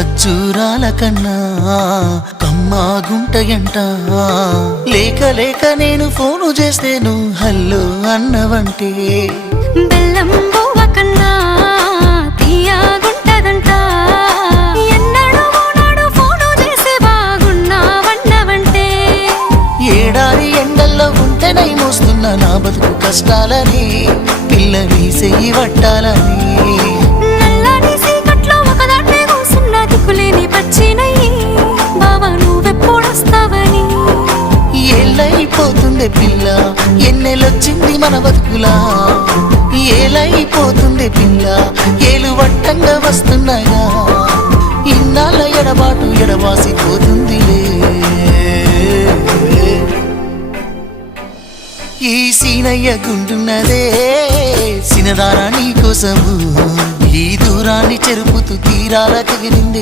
ఖర్జూరాల కన్నా కమ్మాగుంటయంట లేక లేక నేను ఫోను చేస్తే నువ్వు హల్లో అన్నవంటే బెల్లం బువ్వ కన్నా తీయగుంటదంట ఎన్నడూ నాడు ఫోను చేసి బాగున్నావన్నవంటే ఏడాది ఎండల్లో ఉంటేనై మోస్తున్నా నా బతుకు కష్టాలని పిల్లని చెయ్యి పట్టాలని నల్లని సీకట్లో ఒకదాన్నే కూసున్న దిక్కులేని పచ్చినయ్యి బావా నువ్వెప్పుడొస్తావని ఏళ్ళైపోతుండే పిల్ల ఎన్నెలొచ్చింది మన బతుకులా ఏలైపోతుండే పిల్ల ఏలు వట్టంగా వస్తున్నాయా ఇన్నాళ్ళ ఎడబాటు ఎడవాసిపోతుందిలే ఈ సీనయ్య గుండున్నదే సినదారా నీ కోసము ఈ దూరాన్ని చెరుపుతూ తీరాల తెగిరింది